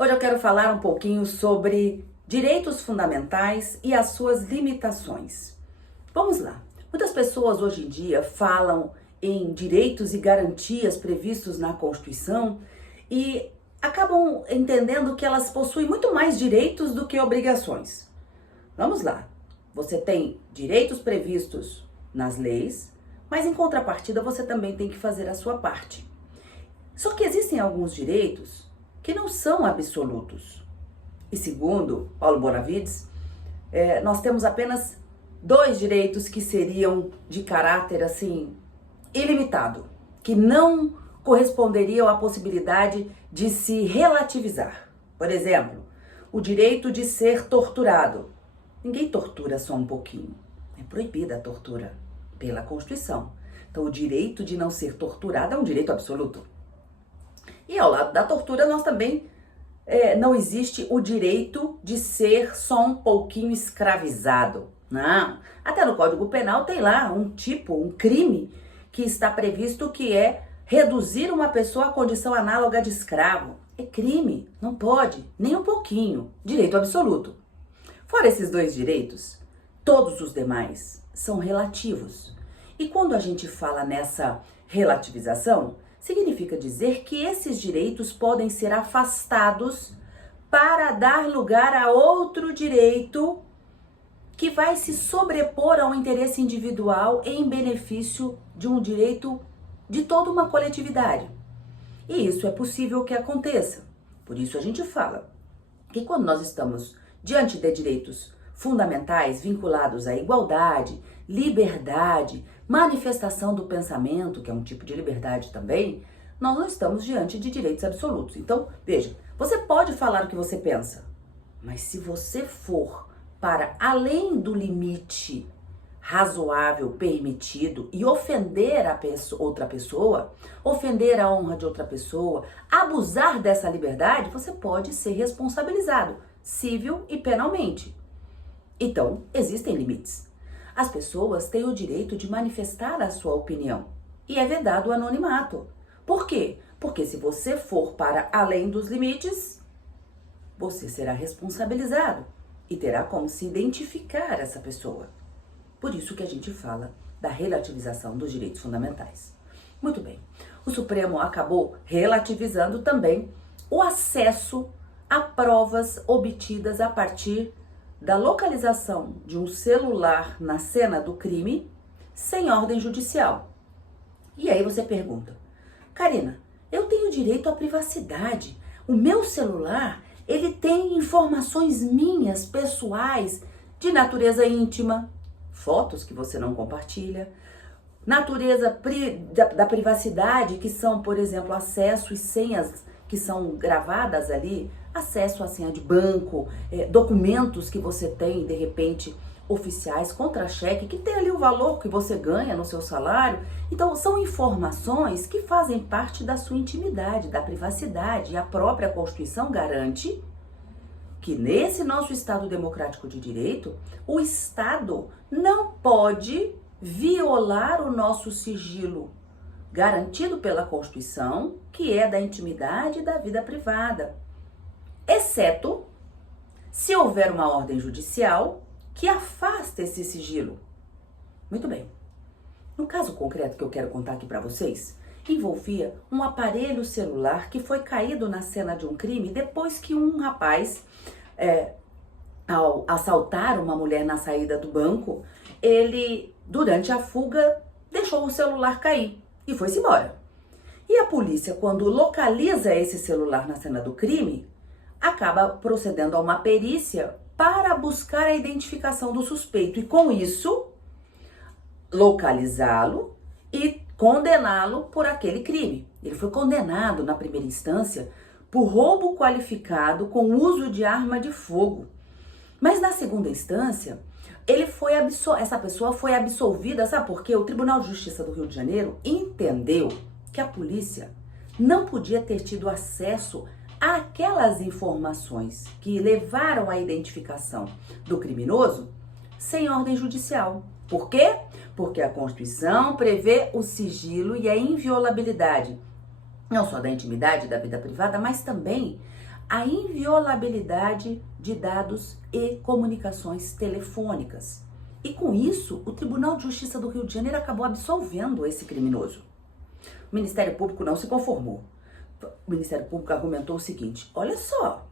Hoje eu quero falar um pouquinho sobre direitos fundamentais e as suas limitações. Vamos lá. Muitas pessoas hoje em dia falam em direitos e garantias previstos na Constituição e acabam entendendo que elas possuem muito mais direitos do que obrigações. Vamos lá. Você tem direitos previstos nas leis, mas em contrapartida você também tem que fazer a sua parte. Só que existem alguns direitos que não são absolutos. E segundo Paulo Bonavides, nós temos apenas dois direitos que seriam de caráter assim ilimitado, que não corresponderiam à possibilidade de se relativizar. Por exemplo, o direito de ser torturado. Ninguém tortura só um pouquinho. É proibida a tortura pela Constituição. Então, o direito de não ser torturado é um direito absoluto. E ao lado da tortura, nós também não existe o direito de ser só um pouquinho escravizado. Não. Até no Código Penal tem lá um crime que está previsto que é reduzir uma pessoa à condição análoga de escravo. É crime, não pode, nem um pouquinho. Direito absoluto. Fora esses dois direitos, todos os demais são relativos. E quando a gente fala nessa relativização, significa dizer que esses direitos podem ser afastados para dar lugar a outro direito que vai se sobrepor ao interesse individual em benefício de um direito de toda uma coletividade. E isso é possível que aconteça. Por isso a gente fala que quando nós estamos diante de direitos fundamentais vinculados à igualdade, liberdade, manifestação do pensamento, que é um tipo de liberdade também, nós não estamos diante de direitos absolutos. Então, veja, você pode falar o que você pensa, mas se você for para além do limite razoável, permitido e ofender outra pessoa, ofender a honra de outra pessoa, abusar dessa liberdade, você pode ser responsabilizado, civil e penalmente. Então, existem limites. As pessoas têm o direito de manifestar a sua opinião e é vedado o anonimato. Por quê? Porque se você for para além dos limites, você será responsabilizado e terá como se identificar essa pessoa. Por isso que a gente fala da relativização dos direitos fundamentais. Muito bem. O Supremo acabou relativizando também o acesso a provas obtidas a partir da localização de um celular na cena do crime sem ordem judicial. E aí você pergunta, Karina, eu tenho direito à privacidade. O meu celular, ele tem informações minhas, pessoais, de natureza íntima, fotos que você não compartilha, natureza da privacidade, que são, por exemplo, acesso e senhas que são gravadas ali, acesso à senha de banco, documentos que você tem, de repente, oficiais, contra-cheque, que tem ali o valor que você ganha no seu salário. Então, são informações que fazem parte da sua intimidade, da privacidade. E a própria Constituição garante que nesse nosso Estado democrático de direito, o Estado não pode violar o nosso sigilo garantido pela Constituição, que é da intimidade e da vida privada, exceto se houver uma ordem judicial que afasta esse sigilo. Muito bem. No caso concreto que eu quero contar aqui para vocês, envolvia um aparelho celular que foi caído na cena de um crime depois que um rapaz, ao assaltar uma mulher na saída do banco, ele, durante a fuga, deixou o celular cair e foi-se embora. E a polícia, quando localiza esse celular na cena do crime, acaba procedendo a uma perícia para buscar a identificação do suspeito e, com isso, localizá-lo e condená-lo por aquele crime. Ele foi condenado na primeira instância por roubo qualificado com uso de arma de fogo. Mas na segunda instância, essa pessoa foi absolvida, sabe por quê? O Tribunal de Justiça do Rio de Janeiro entendeu que a polícia não podia ter tido acesso àquelas informações que levaram à identificação do criminoso sem ordem judicial. Por quê? Porque a Constituição prevê o sigilo e a inviolabilidade, não só da intimidade da vida privada, mas também a inviolabilidade de dados e comunicações telefônicas. E com isso, o Tribunal de Justiça do Rio de Janeiro acabou absolvendo esse criminoso. O Ministério Público não se conformou. O Ministério Público argumentou o seguinte: olha só,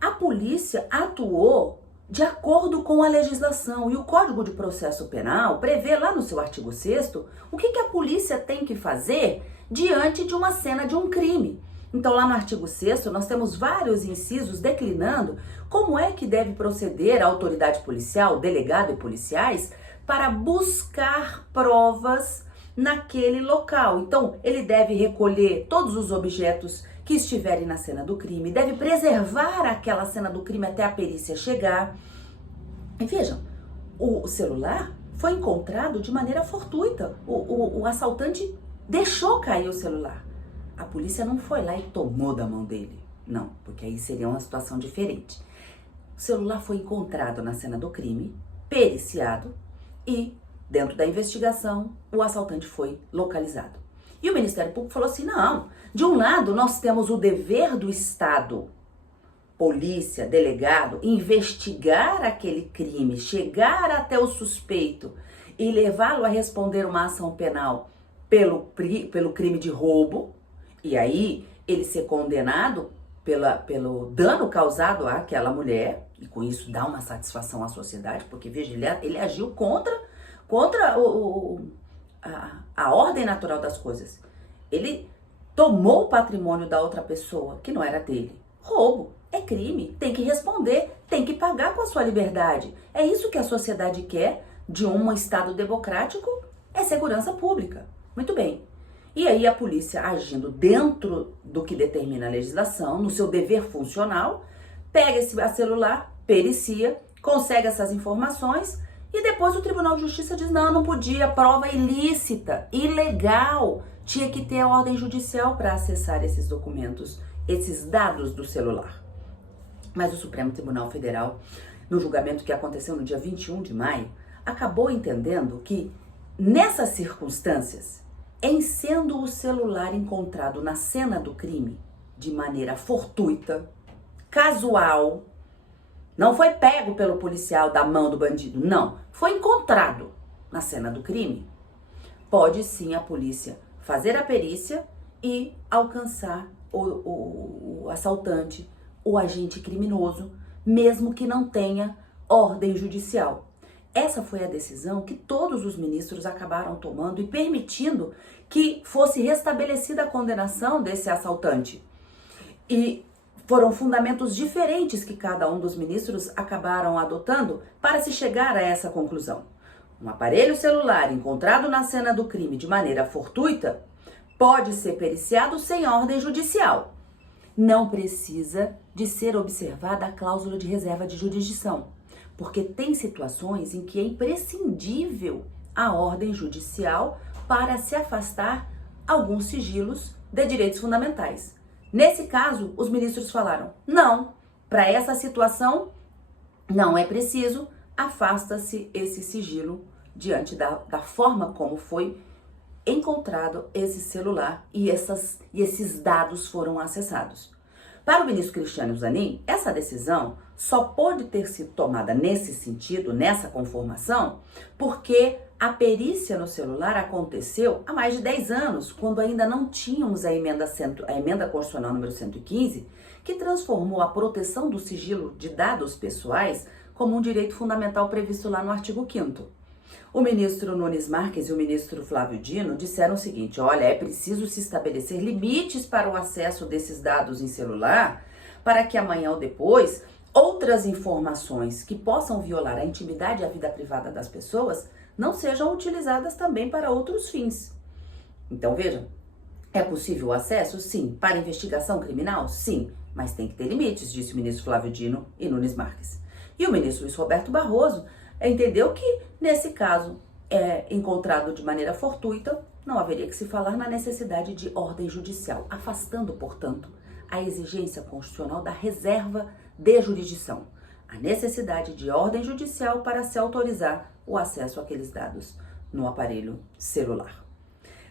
a polícia atuou de acordo com a legislação e o Código de Processo Penal prevê lá no seu artigo 6º o que a polícia tem que fazer diante de uma cena de um crime. Então lá no artigo 6º nós temos vários incisos declinando como é que deve proceder a autoridade policial, delegado e policiais para buscar provas naquele local. Então ele deve recolher todos os objetos que estiverem na cena do crime, deve preservar aquela cena do crime até a perícia chegar. E vejam, o celular foi encontrado de maneira fortuita. O assaltante deixou cair o celular. A polícia não foi lá e tomou da mão dele. Não, porque aí seria uma situação diferente. O celular foi encontrado na cena do crime, periciado e, dentro da investigação, o assaltante foi localizado. E o Ministério Público falou assim, não, de um lado nós temos o dever do Estado, polícia, delegado, investigar aquele crime, chegar até o suspeito e levá-lo a responder uma ação penal pelo crime de roubo, e aí ele ser condenado pelo dano causado àquela mulher, e com isso dá uma satisfação à sociedade, porque veja, ele agiu contra a ordem natural das coisas. Ele tomou o patrimônio da outra pessoa, que não era dele. Roubo é crime, tem que responder, tem que pagar com a sua liberdade. É isso que a sociedade quer de um Estado democrático, é segurança pública. Muito bem. E aí a polícia, agindo dentro do que determina a legislação, no seu dever funcional, pega esse celular, pericia, consegue essas informações e depois o Tribunal de Justiça diz, não podia, prova ilícita, ilegal, tinha que ter a ordem judicial para acessar esses documentos, esses dados do celular. Mas o Supremo Tribunal Federal, no julgamento que aconteceu no dia 21 de maio, acabou entendendo que nessas circunstâncias, em sendo o celular encontrado na cena do crime de maneira fortuita, casual, não foi pego pelo policial da mão do bandido, não, foi encontrado na cena do crime, pode sim a polícia fazer a perícia e alcançar o assaltante, o agente criminoso, mesmo que não tenha ordem judicial. Essa foi a decisão que todos os ministros acabaram tomando e permitindo que fosse restabelecida a condenação desse assaltante. E foram fundamentos diferentes que cada um dos ministros acabaram adotando para se chegar a essa conclusão. Um aparelho celular encontrado na cena do crime de maneira fortuita pode ser periciado sem ordem judicial. Não precisa de ser observada a cláusula de reserva de jurisdição, porque tem situações em que é imprescindível a ordem judicial para se afastar alguns sigilos de direitos fundamentais. Nesse caso, os ministros falaram, não, para essa situação não é preciso, afasta-se esse sigilo diante da forma como foi encontrado esse celular e esses dados foram acessados. Para o ministro Cristiano Zanin, essa decisão só pode ter sido tomada nesse sentido, nessa conformação, porque a perícia no celular aconteceu há mais de 10 anos, quando ainda não tínhamos a emenda constitucional número 115, que transformou a proteção do sigilo de dados pessoais como um direito fundamental previsto lá no artigo 5º. O ministro Nunes Marques e o ministro Flávio Dino disseram o seguinte, olha, é preciso se estabelecer limites para o acesso desses dados em celular, para que amanhã ou depois outras informações que possam violar a intimidade e a vida privada das pessoas não sejam utilizadas também para outros fins. Então vejam, é possível o acesso? Sim. Para investigação criminal? Sim. Mas tem que ter limites, disse o ministro Flávio Dino e Nunes Marques. E o ministro Luiz Roberto Barroso entendeu que, nesse caso, encontrado de maneira fortuita, não haveria que se falar na necessidade de ordem judicial, afastando, portanto, a exigência constitucional da reserva de jurisdição, a necessidade de ordem judicial para se autorizar o acesso àqueles dados no aparelho celular.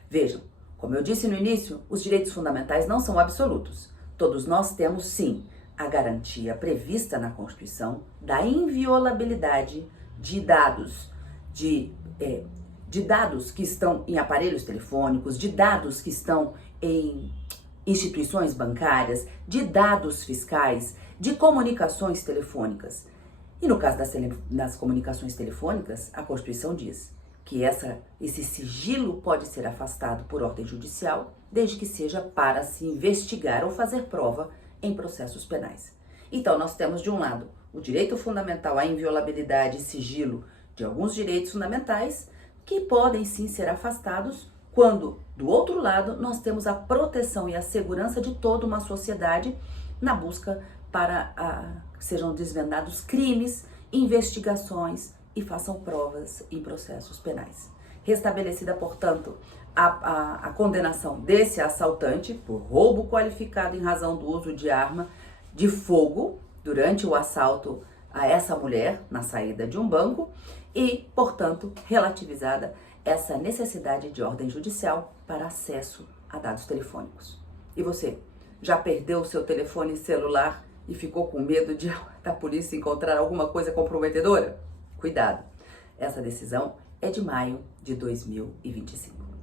Vejam, como eu disse no início, os direitos fundamentais não são absolutos. Todos nós temos, sim, a garantia prevista na Constituição da inviolabilidade de dados, de dados que estão em aparelhos telefônicos, de dados que estão em instituições bancárias, de dados fiscais, de comunicações telefônicas. E no caso das comunicações telefônicas, a Constituição diz que esse sigilo pode ser afastado por ordem judicial, desde que seja para se investigar ou fazer prova em processos penais. Então, nós temos, de um lado, o direito fundamental à inviolabilidade e sigilo de alguns direitos fundamentais, que podem sim ser afastados quando, do outro lado, nós temos a proteção e a segurança de toda uma sociedade na busca para que sejam desvendados crimes, investigações e façam provas em processos penais. Restabelecida, portanto, a condenação desse assaltante por roubo qualificado em razão do uso de arma de fogo durante o assalto a essa mulher na saída de um banco e, portanto, relativizada essa necessidade de ordem judicial para acesso a dados telefônicos. E você, já perdeu o seu telefone celular e ficou com medo da polícia encontrar alguma coisa comprometedora? Cuidado, essa decisão é de maio de 2025.